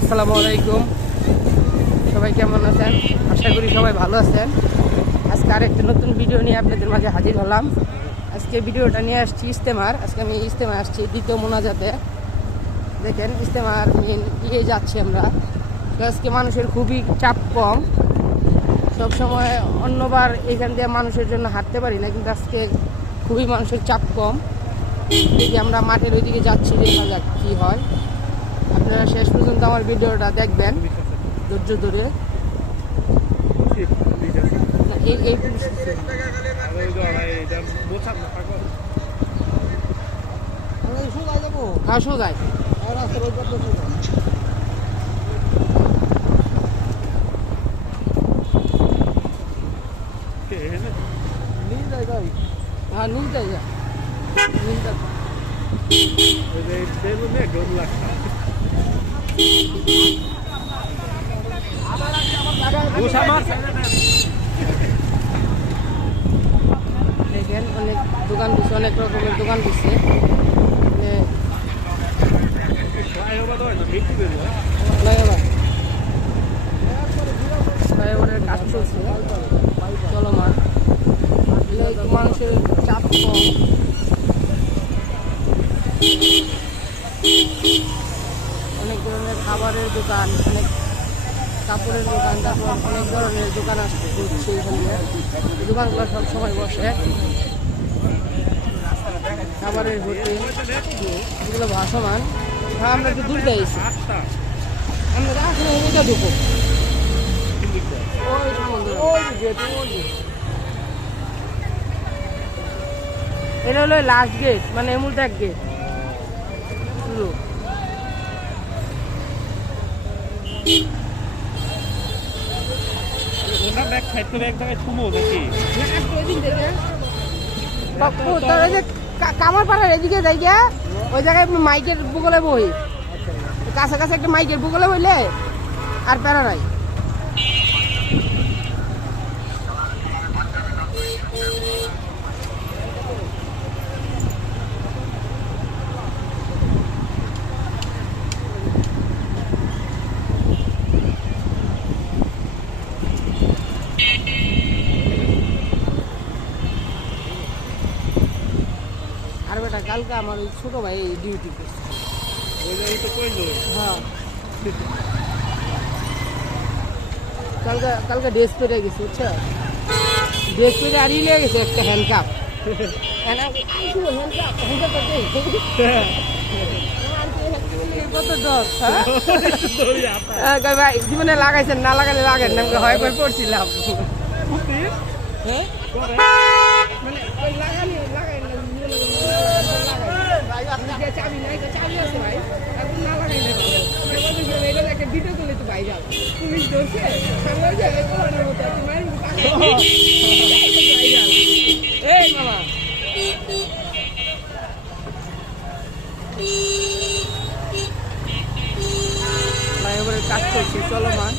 আসসালামু আলাইকুম। সবাই কেমন আছেন? আশা করি সবাই ভালো আছেন। আজকে আরেকটি নতুন ভিডিও নিয়ে আপনাদের মাঝে হাজির হলাম। আজকে ভিডিওটা নিয়ে আসছি ইস্তেমার আজকে আমি ইস্তেমা আসছি দ্বিতীয় মোনাজাতে। দেখেন ইস্তেমার মেন ইয়ে যাচ্ছি আমরা। আজকে মানুষের খুবই চাপ কম। সবসময় অন্যবার এখান দিয়ে মানুষের জন্য হাঁটতে পারি না, কিন্তু আজকে খুবই মানুষের চাপ কম। আমরা মাঠের ওইদিকে যাচ্ছি, দেখা যাক কী হয়। আপনারা শেষ পর্যন্ত আমার ভিডিওটা দেখবেন। ধৈর্য ধরে। হ্যাঁ সোজাই হ্যাঁ নীল যাই যা। নীল যাই দেখেন অনেক দোকান দিচ্ছে অনেক রকমের দোকান দিচ্ছে মানে মানুষের চাপ কম অনেক ধরনের খাবারের দোকান অনেক কাপড়ের দোকান, তারপর অনেক ধরনের দোকান আসছে এখানে। দোকানগুলো সব সময় বসে। খাবারের হোটেল, এগুলো ভাসমান। হ্যাঁ আমরা একটু দূর যাইছি আমরা এটা ঢুকো এটা হলো লাস্ট গেট মানে এমুলটা এক গেট বাপু, তোর ওই যে কামার পাড়ার এদিকে যাই গিয়া ওই জায়গায় মাইকের বুকলে বই। কাছে একটা মাইকের বুকলে বইলে আর পেরা নাই। আর বেটা কালকে আমার ওই ছোট ভাই ডিউটি হ্যাঁ। কালকে ড্রেস পরে গেছে বুঝছ? ড্রেস পরে আর লিয়ে গেছে একটা হ্যান্ডকাপ হ্যাঁ হ্যাঁ, জীবনে লাগাইছেন না লাগালে লাগেন হয় করে পড়ছিলাম। হ্যাঁ লাগানি লাগাই যে চাবি নাই চাবি আছে ভাই। এখন না লাগাই না এটা একটা ভিডিও করলে তো ভাই যাও। পুলিশ ধরছে সামনে যে করোনার মতো তোমার এই মামা। ফ্লাইওভারের কাজ করছে চলমান